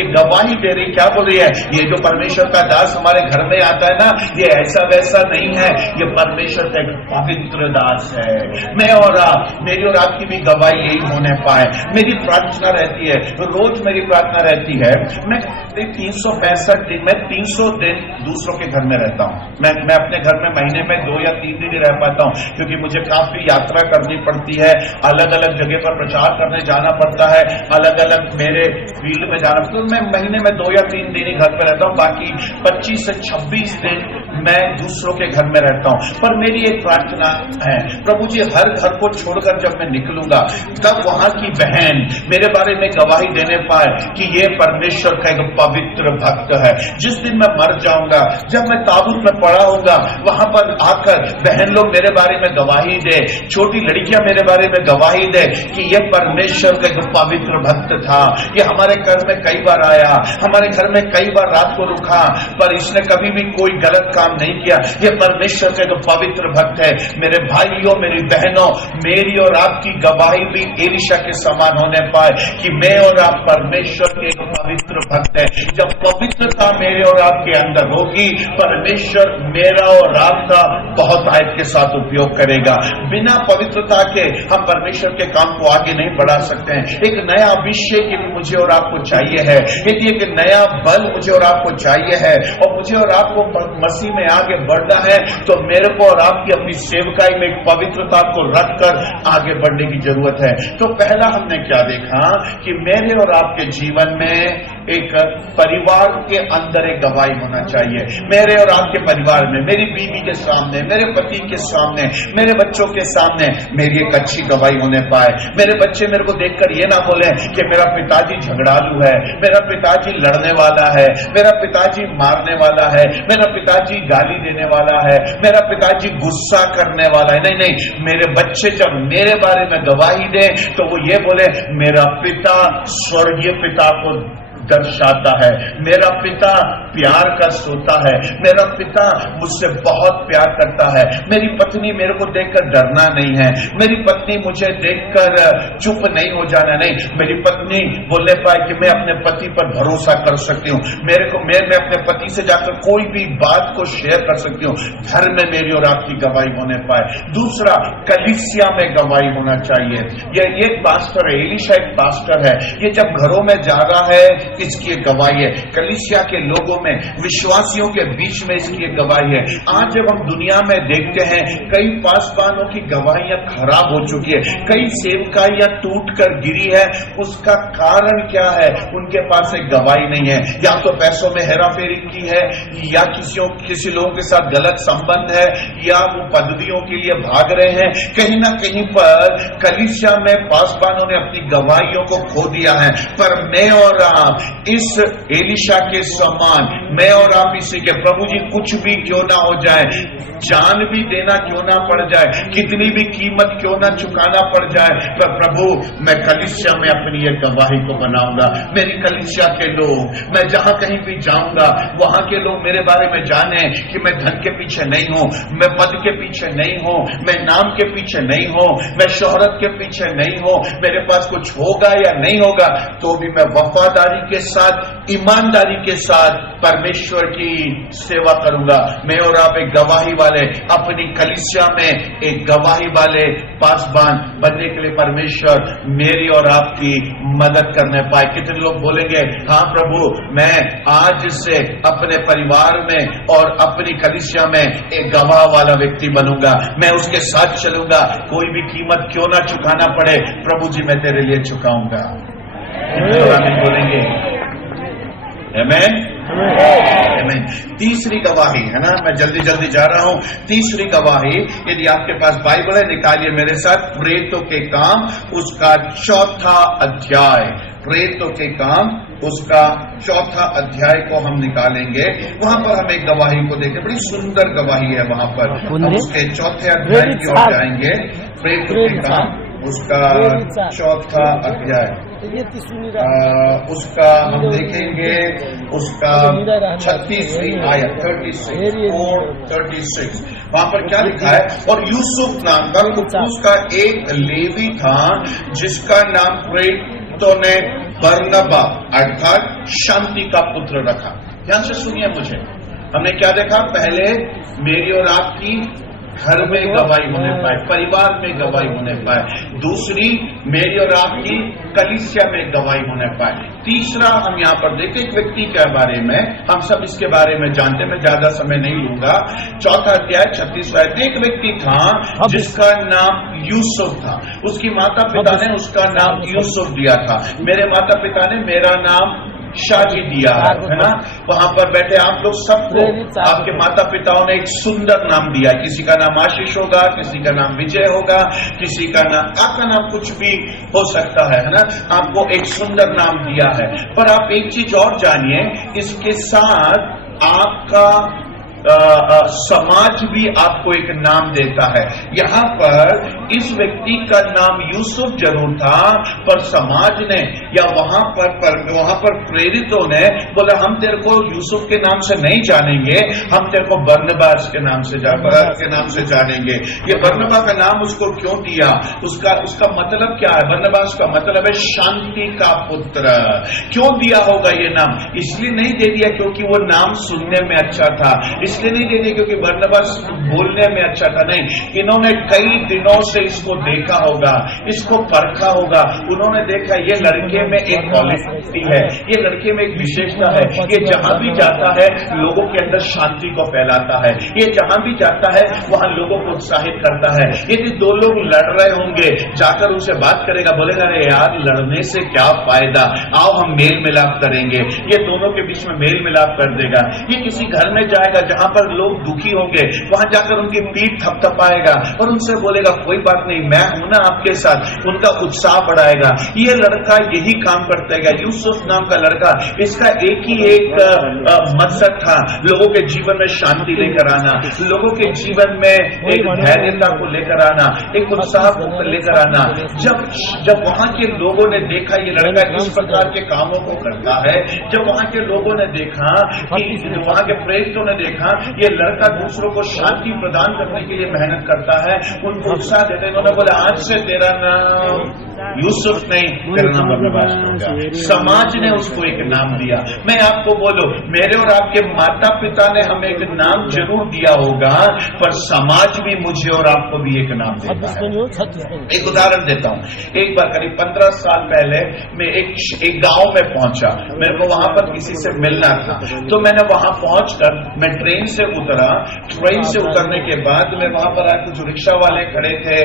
एक गवाही दे रही, क्या बोल रही है, ये जो परमेश्वर का दास हमारे घर में आता है ना, ये ऐसा वैसा नहीं है, ये परमेश्वर का एक पवित्र दास है। मैं और आप, मेरी और आपकी भी गवाही यही होने पाए। मेरी प्रार्थना रहती है, रोज मेरी प्रार्थना रहती है, मैं 365 दिन में 300 दिन दूसरों के घर में रहता हूं। मैं अपने घर में महीने में 2 या 3 दिन ही रह पाता हूं, क्योंकि मुझे काफी यात्रा करनी पड़ती है, अलग अलग जगह पर प्रचार करने जाना पड़ता है, अलग अलग मेरे फील्ड में जाना पड़ता है। तो मैं महीने में 2 या 3 दिन ही घर पे रहता हूं, बाकी 25 से 26 दिन मैं दूसरों के घर में रहता हूं। पर मेरी एक प्रार्थना है, प्रभु जी हर घर को छोड़कर जब मैं निकलूंगा तब वहां की बहन मेरे बारे में गवाही देने पाए कि ये परमेश्वर का एक पवित्र भक्त है। जिस दिन मैं मर जाऊंगा, जब मैं ताबूत में पड़ा होगा, वहां पर आकर बहन लोग मेरे बारे में गवाही दे, छोटी लड़कियां मेरे बारे में गवाही दे कि ये परमेश्वर का एक पवित्र भक्त था, ये हमारे घर में कई बार आया, हमारे घर में कई बार रात को रुका, पर इसने कभी भी कोई गलत काम नहीं किया, ये परमेश्वर का एक पवित्र भक्त है। मेरे भाइयों, मेरी बहनों, मेरी और आपकी गवाही भी एलीशा के समान होने पाए कि मैं और आप परमेश्वर के एक पवित्र भक्त है। जब पवित्रता मेरे और आपके अंदर होगी, परमेश्वर मेरा और आपका बहुत आयत के साथ उपयोग करेगा। बिना पवित्रता के हम परमेश्वर के काम को आगे नहीं बढ़ा सकते हैं। एक नया अभिषेक मुझे और आपको चाहिए है, एक नया बल मुझे और आपको चाहिए है, और मुझे और आपको मसीह में आगे बढ़ना है तो मेरे को और आपकी अपनी सेवकाई में एक पवित्रता को रखकर आगे बढ़ने की जरूरत है। तो पहला हमने क्या देखा कि मेरे और आपके जीवन में एक परिवार के अंदर एक गवाही होना चाहिए। मेरे और आपके परिवार में, मेरी बीवी के सामने, मेरे पति के सामने, मेरे बच्चों के सामने मेरी एक अच्छी गवाही होने पाए। मेरे बच्चे मेरे को देखकर ये ना बोले कि मेरा पिताजी झगड़ालू है, मेरा पिताजी लड़ने वाला है, मेरा पिताजी मारने वाला है, मेरा पिताजी गाली देने वाला है, मेरा पिताजी गुस्सा करने वाला है। नहीं नहीं, मेरे बच्चे जब मेरे बारे में गवाही दे तो वो ये बोले मेरा पिता स्वर्गीय पिता को दर्शाता है, मेरा पिता प्यार का सोता है, मेरा पिता मुझसे बहुत प्यार करता है। मेरी पत्नी मेरे को देखकर डरना नहीं है, मेरी पत्नी मुझे देखकर चुप नहीं हो जाना, नहीं, मेरी पत्नी बोलने पाए कि मैं अपने पति पर भरोसा कर सकती हूँ, मैं अपने पति से जाकर कोई भी बात को शेयर कर सकती हूँ। घर में मेरी और आपकी गवाही होने पाए। दूसरा, कलीसिया में गवाही होना चाहिए। ये एक पास्टर है, एलीशा एक पास्टर है, ये जब घरों में जा रहा है इसकी एक गवाही है, कलीसिया के लोगों में, विश्वासियों के बीच में इसकी एक गवाही है। आज जब हम दुनिया में देखते हैं कई पासवानों की गवाहियां खराब हो चुकी है, कई सेवकाइयां टूट कर गिरी है, उसका कारण क्या है? उनके पास एक गवाही नहीं है। या तो पैसों में हेराफेरी की है, या किसी लोगों के साथ गलत संबंध है, या वो पदवियों के लिए भाग रहे हैं। कहीं ना कहीं पर कलीसिया में पासवानों ने अपनी गवाहियों को खो दिया है। पर मैं और आप इस एलीशा के समान, मैं और आप इसी के, प्रभु जी कुछ भी क्यों ना हो जाए, जान भी देना क्यों ना पड़ जाए, कितनी भी कीमत क्यों ना चुकाना पड़ जाए, पर प्रभु मैं कलीसिया में अपनी ये गवाही को बनाऊंगा। मेरी कलीसिया के लोग, मैं जहां कहीं भी जाऊंगा वहां के लोग मेरे बारे में जाने कि मैं धन के पीछे नहीं हूं, मैं पद के पीछे नहीं हूं, मैं नाम के पीछे नहीं हूं, मैं शोहरत के पीछे नहीं हूं, मेरे पास कुछ होगा या नहीं होगा तो भी मैं वफादारी के साथ, ईमानदारी के साथ परमेश्वर की सेवा करूंगा। मैं और आप एक गवाही वाले, अपनी कलीसिया में एक गवाही वाले पासवान बनने के लिए परमेश्वर मेरी और आपकी मदद करने पाए। कितने लोग बोलेंगे हाँ प्रभु, मैं आज से अपने परिवार में और अपनी कलीसिया में एक गवाह वाला व्यक्ति बनूंगा, मैं उसके साथ चलूंगा, कोई भी कीमत क्यों ना चुकाना पड़े, प्रभु जी मैं तेरे लिए चुकाऊंगा। बोलेंगे आमीन, आमीन। तीसरी गवाही है ना, मैं जल्दी जल्दी जा रहा हूं। तीसरी गवाही, यदि आपके पास बाइबल है निकालिए मेरे साथ, प्रेतों के काम उसका 4था अध्याय। प्रेतों के काम उसका 4था अध्याय को हम निकालेंगे। वहां पर हम एक गवाही को देखें, बड़ी सुंदर गवाही है वहां पर। हम उसके 4थे अध्याय की ओर जाएंगे। प्रेतों के काम उसका 4था अध्याय, उसका हम देखेंगे उसका 36वीं आयत 36 वहां पर क्या लिखा है? और यूसुफ नाम का उसका एक लेवी था जिसका नाम प्रेतों ने बरनबा अर्थात शांति का पुत्र रखा। ध्यान से सुनिए मुझे, हमने क्या देखा? पहले मेरी और आपकी घर में गवाही होने पाए, परिवार में गवाही होने पाए। दूसरी, मेरी और आपकी कलीसिया में गवाही होने पाए। तीसरा, हम यहाँ पर देखें एक व्यक्ति के बारे में, हम सब इसके बारे में जानते, मैं ज्यादा समय नहीं लूंगा। 4था अध्याय 36वां आयत। एक व्यक्ति था जिसका नाम यूसुफ था, उसकी माता पिता ने उसका नाम यूसुफ दिया था। मेरे माता पिता ने मेरा नाम शादी दिया है ना। वहां पर बैठे आप लोग सबको आपके माता पिताओं ने एक सुंदर नाम दिया। किसी का नाम आशीष होगा, किसी का नाम विजय होगा, किसी का नाम, आपका नाम कुछ भी हो सकता है ना। आपको एक सुंदर नाम दिया है। पर आप एक चीज और जानिए, इसके साथ आपका समाज भी आपको एक नाम देता है। यहां पर इस व्यक्ति का नाम यूसुफ जरूर था, पर समाज ने या वहां पर प्रेरितों ने बोला हम तेरे को यूसुफ के नाम से नहीं जानेंगे, हम तेरे को बरनबास के नाम से जानेंगे। ये बरनबा का नाम उसको क्यों दिया, उसका मतलब क्या है? बरनबास का मतलब है शांति का पुत्र। क्यों दिया होगा ये नाम? इसलिए नहीं दे दिया क्योंकि वो नाम सुनने में अच्छा था, इसलिए नहीं दे दिया क्योंकि बरनबास बोलने में अच्छा था, नहीं। इन्होंने कई दिनों से इसको देखा होगा, इसको परखा होगा। उन्होंने देखा ये लड़के में एक क्वालिटी है, ये लड़के में एक विशेषता है, ये जहां भी जाता है लोगों के अंदर शांति को फैलाता है, ये जहां भी जाता है वहां लोगों को उत्साहित करता है। यदि दो लोग लड़ रहे होंगे, जाकर उनसे बात करेगा, बोलेगा अरे यार लड़ने से क्या फायदा, आओ हम मेल मिलाप करेंगे, ये दोनों के बीच में मेल मिलाप कर देगा। ये किसी घर में जाएगा जहां पर लोग दुखी होंगे, वहां जाकर उनकी पीठ थपथपाएगा और उनसे बोलेगा कोई बात नहीं, मैं हूं ना आपके साथ, उनका उत्साह बढ़ाएगा। ये लड़का यही काम करता है। यूसुफ नाम का लड़का, इसका एक ही मकसद था, लोगों के जीवन में शांति लेकर आना, लोगों के जीवन में एक धैर्यता को लेकर आना, एक उत्साह को लेकर आना। जब वहां के लोगों ने देखा ये लड़का इस प्रकार के कामों को करता है, जब वहां के लोगों ने देखा कि वहां के प्रेरितों ने देखा ये लड़का दूसरों को शांति प्रदान करने के लिए मेहनत करता है, उनको उत्साह देते, उन्होंने बोला आज से तेरा नाम यूसुफ नहीं, तेरा नाम बरनबास होगा। समाज ने उसको एक नाम दिया। मैं आपको बोलूं, मेरे और आपके माता पिता ने हमें एक नाम जरूर दिया होगा, पर समाज भी मुझे और आपको भी एक नाम देता है। एक उदाहरण देता हूं। एक बार करीब 15 साल पहले मैं एक गांव में पहुंचा, मेरे को वहां पर किसी से मिलना था, तो मैंने वहां पहुंचकर मैं ट्रेन से उतरा। ट्रेन से उतरने के बाद मैं वहां पर कुछ रिक्शा वाले खड़े थे,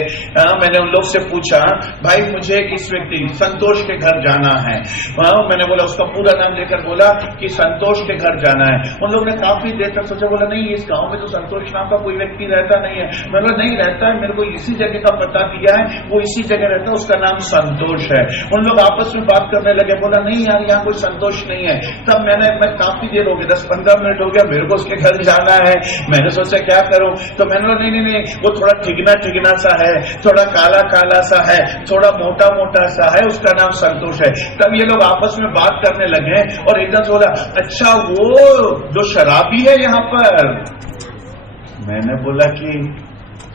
मैंने उन लोग से पूछा भाई मुझे इस व्यक्ति संतोष के घर जाना है। मैंने बोला उसका पूरा नाम लेकर बोला कि संतोष के घर जाना है। उन लोगों ने काफी देर तक सोचा, बोला नहीं इस गांव में तो संतोष नाम का कोई व्यक्ति रहता नहीं है। मैंने बोला नहीं रहता है, मेरे को इसी जगह का पता दिया है, वो इसी जगह रहता है, उसका नाम संतोष है। उन लोग आपस में बात करने लगे, बोला नहीं यार यहाँ कोई संतोष नहीं है। तब मैं काफी देर हो गई, 10-15 मिनट हो गया, मेरे को उसके घर जाना है। मैंने सोचा क्या करूं, तो मैंने बोला नहीं वो थोड़ा ठिगना सा है, थोड़ा काला सा है, थोड़ा मोटा सा है, उसका नाम संतोष है। तब ये लोग आपस में बात करने लगे और एकदम से बोला अच्छा वो जो शराबी है यहाँ पर। मैंने बोला कि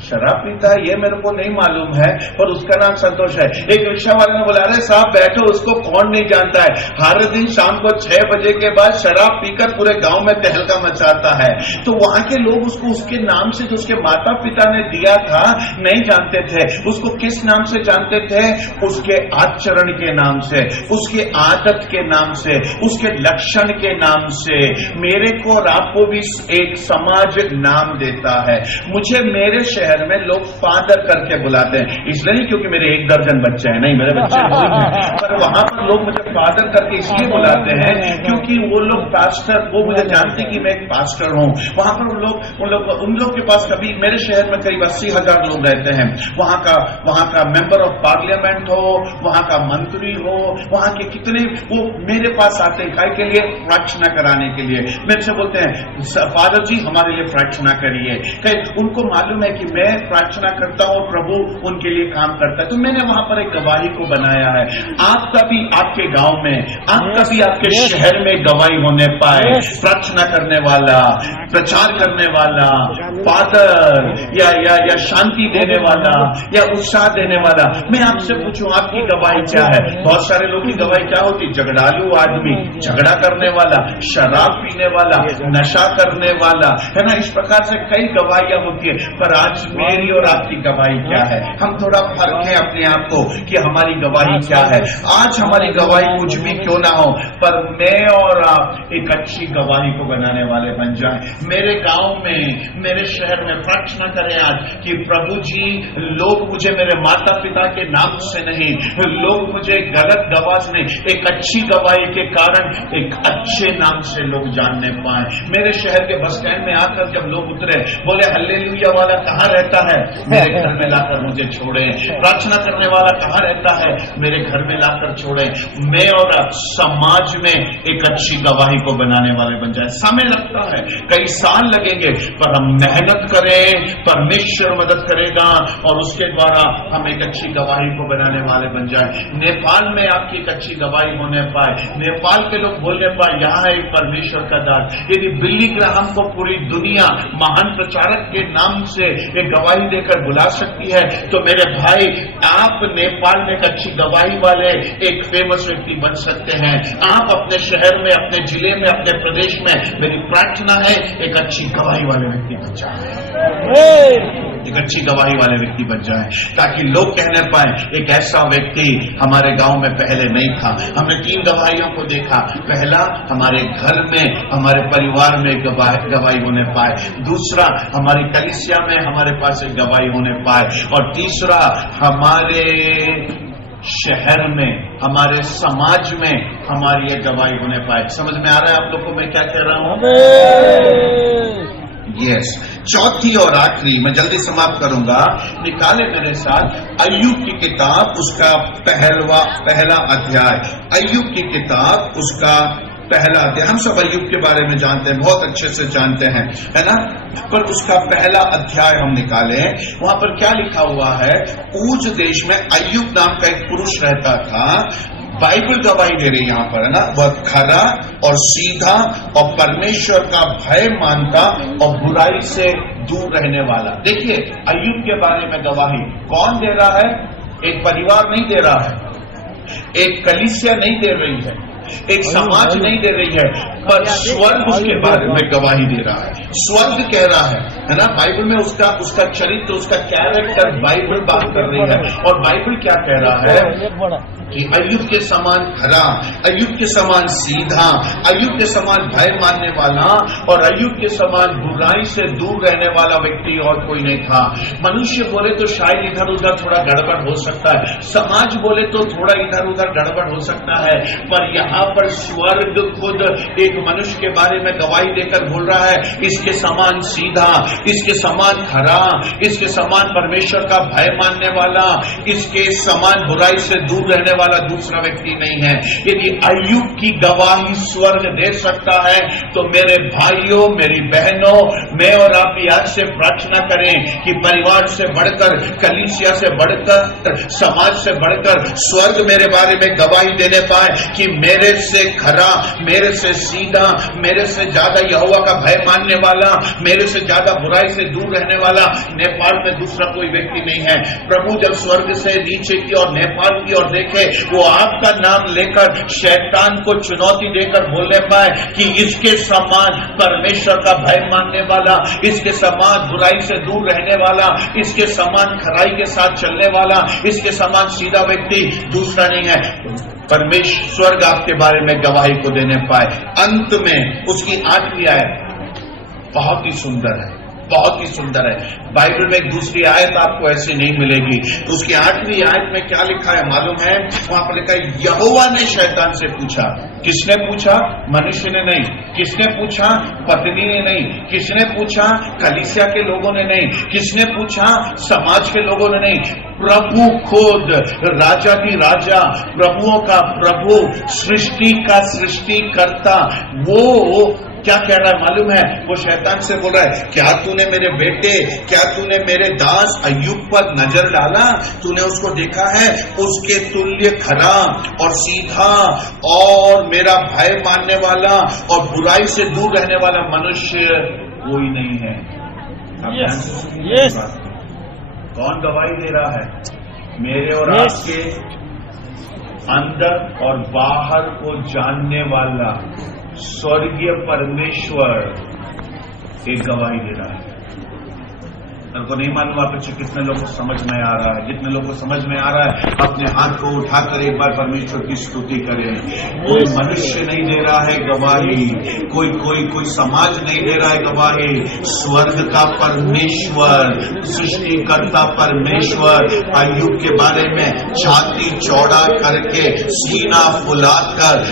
शराब पीता है ये मेरे को नहीं मालूम है, पर उसका नाम संतोष है। एक रिक्शा वाले ने बोला अरे साहब बैठो, उसको कौन नहीं जानता है, हर दिन शाम को 6 बजे के बाद शराब पीकर पूरे गांव में तहलका मचाता है। तो वहां के लोग उसको उसके नाम से जो उसके माता पिता ने दिया था नहीं जानते थे। उसको किस नाम से जानते थे? उसके आचरण के नाम से, उसके आदत के नाम से, उसके लक्षण के नाम से। मेरे को और आपको भी एक समाज नाम देता है। मुझे मेरे शहर में लोग फादर करके बुलाते हैं, इसलिए नहीं क्योंकि मेरे 1 दर्जन बच्चे हैं, नहीं मेरे बच्चे नहीं हैं, पर वहां पर लोग मुझे फादर करके इसलिए बुलाते हैं क्योंकि वो लोग पास्टर, वो मुझे जानते कि मैं एक पास्टर हूं। वहां पर उन लोग के पास कभी मेरे शहर में करीब 80,000 लोग रहते हैं। वहां का मेंबर ऑफ पार्लियामेंट हो, वहां का मंत्री हो, वहां के कितने वो मेरे पास आते हैं काय के लिए? प्रार्थना कराने के लिए। मेरे से बोलते हैं फादर जी हमारे लिए प्रार्थना करिए। उनको मालूम है कि मैं प्रार्थना करता हूं, प्रभु उनके लिए काम करता है। तो मैंने वहां पर एक गवाही को बनाया है। आपका भी आपके गांव में, आपका भी आपके शहर में गवाही होने पाए। प्रार्थना करने वाला, प्रचार करने वाला, फादर या शांति देने वाला या उत्साह देने वाला। मैं आपसे पूछूं आपकी गवाही क्या है? बहुत सारे लोगों की गवाही क्या होती? झगड़ालू आदमी, झगड़ा करने वाला, शराब पीने वाला, नशा करने वाला, है ना। इस प्रकार से कई गवाहियां होती है। पर आज मेरी और आपकी गवाही क्या है? हम थोड़ा परखें अपने आप को कि हमारी गवाही क्या है। आज हमारी गवाही कुछ भी क्यों ना हो, पर मैं और आप एक अच्छी गवाही को बनाने वाले बन जाएं। मेरे गांव में, मेरे शहर में प्रार्थना करें आज कि प्रभु जी लोग मुझे मेरे माता पिता के नाम से नहीं, लोग मुझे गलत गवाह नहीं, एक अच्छी गवाही के कारण एक अच्छे नाम से लोग जानने पाए। मेरे शहर के बस स्टैंड में आकर जब लोग उतरे, बोले हल्लेलुया वाला कहाँ रहता है? मेरे घर में लाकर मुझे छोड़े। प्रार्थना करने वाला कहाँ रहता है? मेरे घर में लाकर छोड़े। मैं और आप समाज में एक अच्छी गवाही को बनाने वाले बन जाए। समय लगता है, कई साल लगेंगे, पर हम मेहनत करें, परमेश्वर मदद करेगा और उसके द्वारा हम एक अच्छी गवाही को बनाने वाले बन जाए। नेपाल में आपकी एक अच्छी गवाही होने पाए, नेपाल के लोग बोलने पाए यहाँ है एक परमेश्वर का दास। यदि बिली ग्राहम को पूरी दुनिया महान प्रचारक के नाम से एक गवाही देकर बुला सकती है, तो मेरे भाई आप नेपाल में एक अच्छी गवाही वाले एक फेमस व्यक्ति बन सकते हैं। आप अपने शहर में, अपने जिले में, अपने प्रदेश में, मेरी प्रार्थना है एक अच्छी गवाही वाले व्यक्ति बन जाए, एक अच्छी गवाही वाले व्यक्ति बन जाए, ताकि लोग कहने पाए एक ऐसा व्यक्ति हमारे गांव में पहले नहीं था। हमने 3 गवाहियों को देखा। पहला, हमारे घर में, हमारे परिवार में गवाही होने पाए। दूसरा, हमारी कलीसिया में हमारे पास एक गवाही होने पाए। और तीसरा, हमारे शहर में, हमारे समाज में हमारी एक गवाही होने पाए। समझ में आ रहा है आप लोग को मैं क्या कह रहा हूं? यस। चौथी और आखिरी, मैं जल्दी समाप्त करूंगा। निकाले मेरे साथ अय्यूब की किताब, उसका पहला अध्याय। अय्यूब की किताब, उसका पहला अध्याय। हम सब अय्यूब के बारे में जानते हैं, बहुत अच्छे से जानते हैं, है ना? पर उसका पहला अध्याय हम निकाले, वहां पर क्या लिखा हुआ है? ऊज देश में अय्यूब नाम का एक पुरुष रहता था। बाइबल गवाही दे रही यहां पर, है ना? वह खरा और सीधा और परमेश्वर का भय मानता और बुराई से दूर रहने वाला। देखिए, अय्यूब के बारे में गवाही कौन दे रहा है? एक परिवार नहीं दे रहा है, एक कलीसिया नहीं दे रही है, एक समाज नहीं दे रही है, पर स्वर्ग उसके बारे में गवाही दे रहा है। स्वर्ग कह रहा है ना? बाइबल में उसका चरित्र, उसका कैरेक्टर बाइबल बात कर रही है। और बाइबल क्या कह रहा है कि अय्यूब के समान खरा, अय्यूब के समान सीधा, अय्यूब के समान भय मानने वाला और अय्यूब के समान बुराई से दूर रहने वाला व्यक्ति और कोई नहीं था। मनुष्य बोले तो शायद इधर उधर थोड़ा गड़बड़ हो सकता है, समाज बोले तो थोड़ा इधर उधर गड़बड़ हो सकता है, पर यहाँ पर स्वर्ग खुद एक मनुष्य के बारे में गवाही देकर बोल रहा है, इसके समान सीधा, इसके समान खरा, इसके समान परमेश्वर का भय मानने वाला, इसके समान बुराई से दूर रहने वाला दूसरा व्यक्ति नहीं है। यदि अय्यूब की गवाही स्वर्ग दे सकता है, तो मेरे भाइयों, मेरी बहनों, मैं और आप भी आज से प्रार्थना करें कि परिवार से बढ़कर, कलीसिया से बढ़कर, समाज से बढ़कर स्वर्ग मेरे बारे में गवाही देने पाए कि मेरे से खरा, मेरे से सीधा, मेरे से ज्यादा यहोवा का भय मानने वाला, मेरे से ज्यादा बुराई से दूर रहने वाला नेपाल में दूसरा कोई व्यक्ति नहीं है। प्रभु जब स्वर्ग से नीचे की और नेपाल की ओर देखे, वो आपका नाम लेकर शैतान को चुनौती देकर बोलने पाए कि इसके समान परमेश्वर का भय मानने वाला, इसके समान बुराई से दूर रहने वाला, इसके समान खराई के साथ चलने वाला, इसके समान सीधा व्यक्ति दूसरा नहीं है। परमेश्वर स्वर्ग आपके बारे में गवाही को देने पाए। अंत में उसकी 8वीं आयत बहुत ही सुंदर है, बहुत ही सुंदर है। बाइबल में एक दूसरी आयत आपको ऐसी नहीं मिलेगी। तो उसकी 8वीं आयत में क्या लिखा है मालूम है? वहां पर लिखा है, यहोवा ने शैतान से पूछा। किसने पूछा? मनुष्य ने नहीं। किसने पूछा? पत्नी ने नहीं। किसने पूछा? कलीसिया के लोगों ने नहीं। किसने पूछा? समाज के लोगों ने नहीं। प्रभु खुद, राजा की राजा, प्रभुओं का प्रभु, सृष्टि का सृष्टिकर्ता, वो क्या कह रहा है मालूम है? वो शैतान से बोल रहा है, क्या तूने मेरे बेटे, क्या तूने मेरे दास अय्यूब पर नजर डाला? तूने उसको देखा है? उसके तुल्य खरा और सीधा और मेरा भय मानने वाला और बुराई से दूर रहने वाला मनुष्य कोई नहीं है। yes. कौन गवाही दे रहा है? मेरे और आपके अंदर और बाहर को जानने वाला स्वर्गीय परमेश्वर एक गवाही दे रहा है। को नहीं मालूम आप कितने लोगों को समझ में आ रहा है? जितने लोगों को समझ में आ रहा है अपने हाथ को उठाकर एक बार परमेश्वर की स्तुति करें। कोई मनुष्य नहीं दे रहा है गवाही, कोई समाज नहीं दे रहा है गवाही। स्वर्ग का परमेश्वर, सृष्टिकर्ता परमेश्वर अय्यूब के बारे में छाती चौड़ा करके, सीना फुलाकर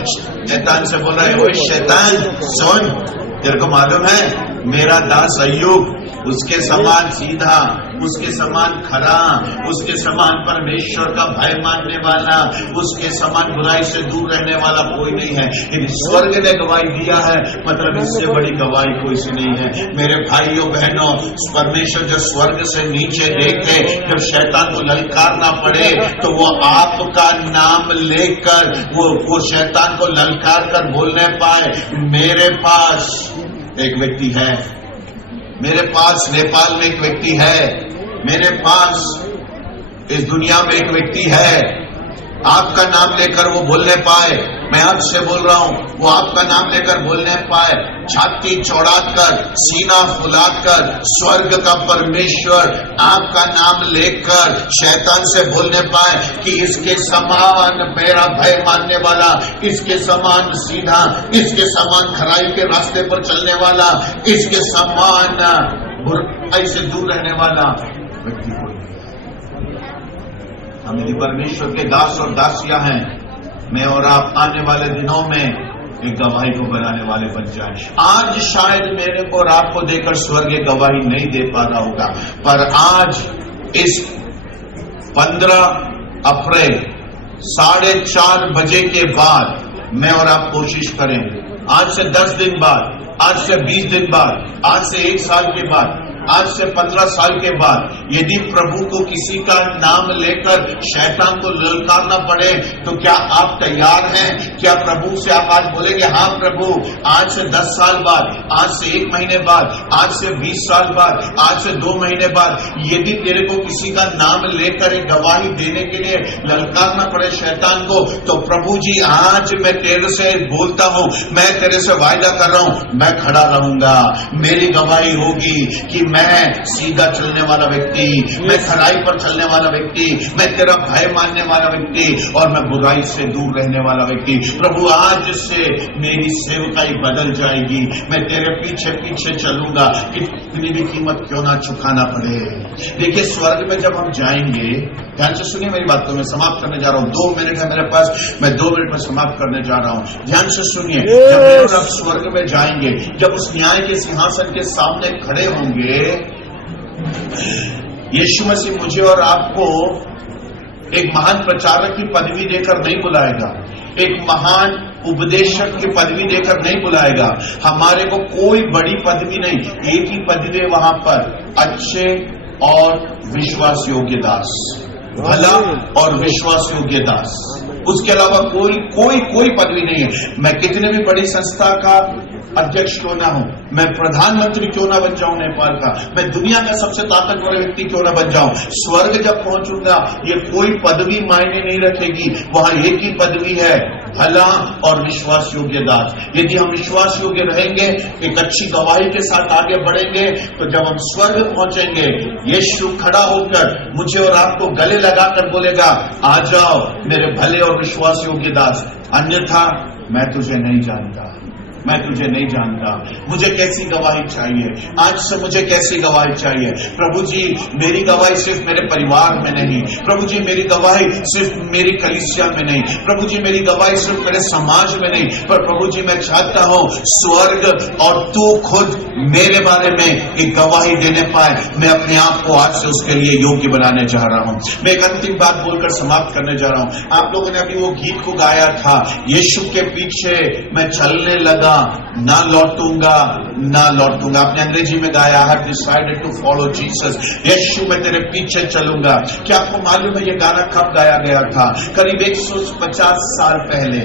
शैतान से बोल रहा है, ओए शैतान सुन, तेरे को मालूम है मेरा दास अय्यूब उसके समान सीधा, उसके समान खरा, उसके समान परमेश्वर का भय मानने वाला, उसके समान बुराई से दूर रहने वाला कोई नहीं है। यदि स्वर्ग ने गवाही दिया है, मतलब इससे बड़ी गवाही कोई सी नहीं है। मेरे भाइयों बहनों, परमेश्वर जो स्वर्ग से नीचे देखे, जब शैतान को ललकारना पड़े, तो वो आपका नाम लेकर वो शैतान को ललकार कर बोलने पाए, मेरे पास एक व्यक्ति है, मेरे पास नेपाल में एक व्यक्ति है, मेरे पास इस दुनिया में एक व्यक्ति है, आपका नाम लेकर वो बोलने पाए। मैं आपसे बोल रहा हूं, वो आपका नाम लेकर बोलने पाए, छाती चौड़ाकर, सीना फुलाकर, स्वर्ग का परमेश्वर आपका नाम लेकर शैतान से बोलने पाए कि इसके समान मेरा भय मानने वाला, इसके समान सीधा, इसके समान खराई के रास्ते पर चलने वाला, इसके समान बुराई से दूर रहने वाला व्यक्ति कोई नहीं। हम यदि परमेश्वर के दास और दासियां हैं, मैं और आप आने वाले दिनों में एक गवाही को बनाने वाले बन जाए। आज शायद मेरे को और आपको देकर स्वर्ग गवाही नहीं दे पा रहा होगा, पर आज इस 15 अप्रैल 4:30 बजे के बाद मैं और आप कोशिश करें, आज से 10 दिन बाद, आज से 20 दिन बाद, आज से 1 साल के बाद, आज से 15 साल के बाद, यदि प्रभु को किसी का नाम लेकर शैतान को ललकारना पड़े, तो क्या आप तैयार हैं? क्या प्रभु से आप आज बोलेंगे, हाँ प्रभु, आज से 10 साल बाद, आज से 1 महीने बाद, आज से 20 साल बाद, आज से 2 महीने बाद, यदि तेरे को किसी का नाम लेकर एक गवाही देने के लिए ललकारना पड़े शैतान को, तो प्रभु जी आज मैं तेरे से बोलता हूं, मैं तेरे से वायदा कर रहा हूं, मैं खड़ा रहूंगा, मेरी गवाही होगी कि मैं सीधा चलने वाला व्यक्ति, मैं खराई पर चलने वाला व्यक्ति, मैं तेरा भय मानने वाला व्यक्ति और मैं बुराई से दूर रहने वाला व्यक्ति। प्रभु आज से मेरी सेवकाई बदल जाएगी, मैं तेरे पीछे पीछे चलूंगा, कितनी भी कीमत क्यों ना चुकाना पड़े। देखिए, स्वर्ग में जब हम जाएंगे, ध्यान से सुनिए मेरी बात को, मैं समाप्त करने जा रहा हूं, 2 मिनट है मेरे पास, मैं 2 मिनट में समाप्त करने जा रहा हूं। ध्यान से सुनिए, जब मेरे रब स्वर्ग में जाएंगे, जब उस न्याय के सिंहासन के सामने खड़े होंगे, यीशु मसीह मुझे और आपको एक महान प्रचारक की पदवी देकर नहीं बुलाएगा, एक महान उपदेशक की पदवी देकर नहीं बुलाएगा। हमारे को कोई बड़ी पदवी नहीं, एक ही पदवी है वहां पर, अच्छे और विश्वास योग्य दास, भला और विश्वास योग्य दास। उसके अलावा कोई पदवी नहीं है। मैं कितने भी बड़ी संस्था का अध्यक्ष क्यों ना हूं, मैं प्रधानमंत्री क्यों ना बन जाऊं नेपाल का, मैं दुनिया का सबसे ताकतवर व्यक्ति क्यों ना बन जाऊं, स्वर्ग जब पहुंचूंगा ये कोई पदवी मायने नहीं रखेगी। वहां एक ही पदवी है, भला और विश्वास योग्य दास। यदि हम विश्वास योग्य रहेंगे, एक अच्छी गवाही के साथ आगे बढ़ेंगे, तो जब हम स्वर्ग पहुंचेंगे, यीशु खड़ा होकर मुझे और आपको गले लगाकर बोलेगा, आ जाओ मेरे भले और विश्वास योग्य दास, अन्यथा मैं तुझे नहीं जानता, मैं तुझे नहीं जानता। मुझे कैसी गवाही चाहिए? आज से मुझे कैसी गवाही चाहिए? प्रभु जी, मेरी गवाही सिर्फ मेरे परिवार में नहीं, प्रभु जी मेरी गवाही सिर्फ मेरी कलीसिया में नहीं, प्रभु जी मेरी गवाही सिर्फ मेरे समाज में नहीं, पर प्रभु जी मैं चाहता हूं स्वर्ग और तू खुद मेरे बारे में एक गवाही देने पाए। मैं अपने आप को आज से उसके लिए योग्य बनाने जा रहा हूं। मैं एक अंतिम बात बोलकर समाप्त करने जा रहा हूं। आप लोगों ने अभी वो गीत को गाया था, यीशु के पीछे मैं चलने लगा, ना लौटूंगा ना लौटूंगा। आपने अंग्रेजी में गाया, I have decided to follow Jesus। यीशु मैं तेरे पीछे चलूंगा। क्या आपको मालूम है ये गाना कब गाया गया था? करीब 150 साल पहले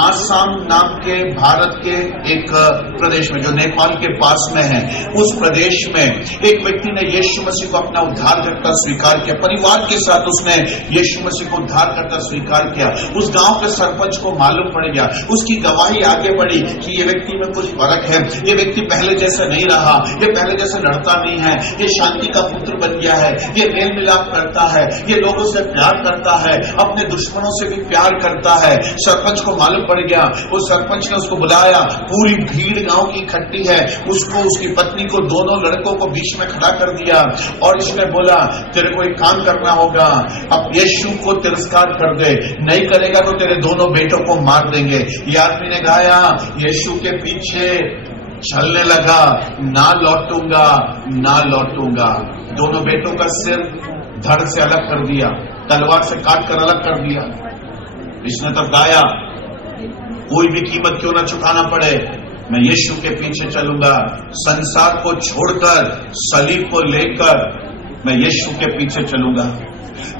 आसाम नाम के भारत के एक प्रदेश में, जो नेपाल के पास में है, उस प्रदेश में एक व्यक्ति ने यीशु मसीह को अपना उद्धारकर्ता स्वीकार किया। परिवार के साथ उसने यीशु मसीह को उद्धारकर्ता स्वीकार किया। उस गांव के सरपंच को मालूम पड़ गया, उसकी गवाही आगे बढ़ी कि ये व्यक्ति में कुछ फर्क है, ये व्यक्ति पहले जैसा नहीं रहा, ये पहले जैसा लड़ता नहीं है, ये शांति का पुत्र बन गया है, ये मेल मिलाप करता है, ये लोगों से प्यार करता है, अपने दुश्मनों से भी प्यार करता है। सरपंच को मालूम पड़ गया, उस सरपंच ने उसको बुलाया, पूरी भीड़ गांव की इकट्ठी है, उसको, उसकी पत्नी को, दोनों लड़कों को बीच में खड़ा कर दिया और इसने बोला, तेरे को एक काम करना होगा, अब यीशु को तिरस्कार कर दे, नहीं करेगा तो तेरे दोनों बेटों को मार देंगे। ये आदमी ने गाया, यीशु के पीछे छलने लगा, ना लौटूंगा, ना लौटूंगा। दोनों बेटों का सिर धड़ से अलग कर दिया, तलवार से काट कर अलग कर दिया। इसने तब गाया, कोई भी कीमत क्यों ना चुकाना पड़े, मैं यीशु के पीछे चलूंगा। संसार को छोड़कर, सलीब को लेकर मैं यीशु के पीछे चलूंगा।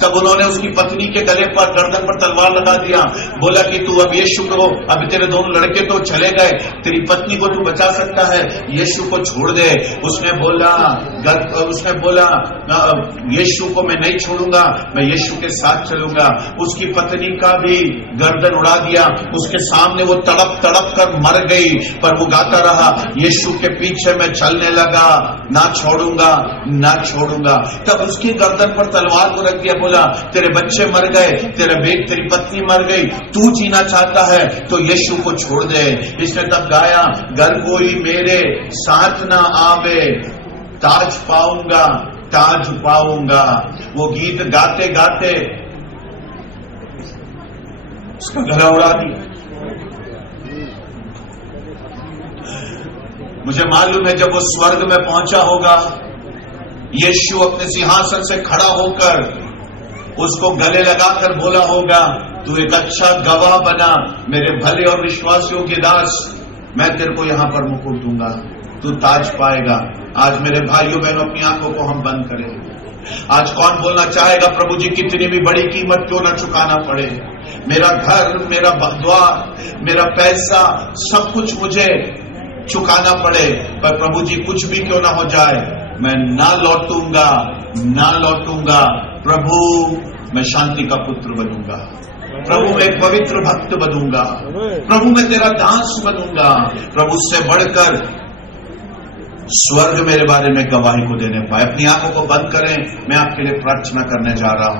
तब उन्होंने उसकी पत्नी के गले पर, गर्दन पर तलवार लगा दिया। बोला कि तू अब यीशु को, अब तेरे दोनों लड़के तो चले गए, तेरी पत्नी को तू बचा सकता है, यीशु को छोड़ दे। उसने बोला यीशु को मैं नहीं छोड़ूंगा, मैं यीशु के साथ चलूंगा। उसकी पत्नी का भी गर्दन उड़ा दिया, उसके सामने वो तड़प तड़प कर मर गई, पर वो गाता रहा, यीशु के पीछे मैं चलने लगा, ना छोड़ूंगा, ना छोड़ूंगा। तब उसकी गर्दन पर तलवार को रख दिया, बोला तेरे बच्चे मर गए, तेरी पत्नी मर गई, तू जीना चाहता है तो यीशु को छोड़ दे। इसने तब गाया, घर कोई मेरे साथ ना आवे, ताज पाऊंगा, ताज पाऊंगा। वो गीत गाते गाते उसका गला उड़ा दिया। मुझे मालूम है जब वो स्वर्ग में पहुंचा होगा, यीशु अपने सिंहासन से खड़ा होकर उसको गले लगाकर बोला होगा, तू एक अच्छा गवाह बना मेरे भले और विश्वासियों के दास, मैं तेरे को यहां पर मुकुट दूंगा, तू ताज पाएगा। आज मेरे भाइयों बहनों, अपनी आंखों को हम बंद करें। आज कौन बोलना चाहेगा, प्रभु जी कितनी भी बड़ी कीमत क्यों ना चुकाना पड़े, मेरा घर, मेरा द्वार, मेरा पैसा, सब कुछ मुझे चुकाना पड़े, पर प्रभु जी कुछ भी क्यों ना हो जाए, मैं ना लौटूंगा, ना लौटूंगा। प्रभु मैं शांति का पुत्र बनूंगा, प्रभु मैं पवित्र भक्त बनूंगा, प्रभु मैं तेरा दास बनूंगा। प्रभु से बढ़कर स्वर्ग मेरे बारे में गवाही को देने पाए। अपनी आंखों को बंद करें, मैं आपके लिए प्रार्थना करने जा रहा हूं।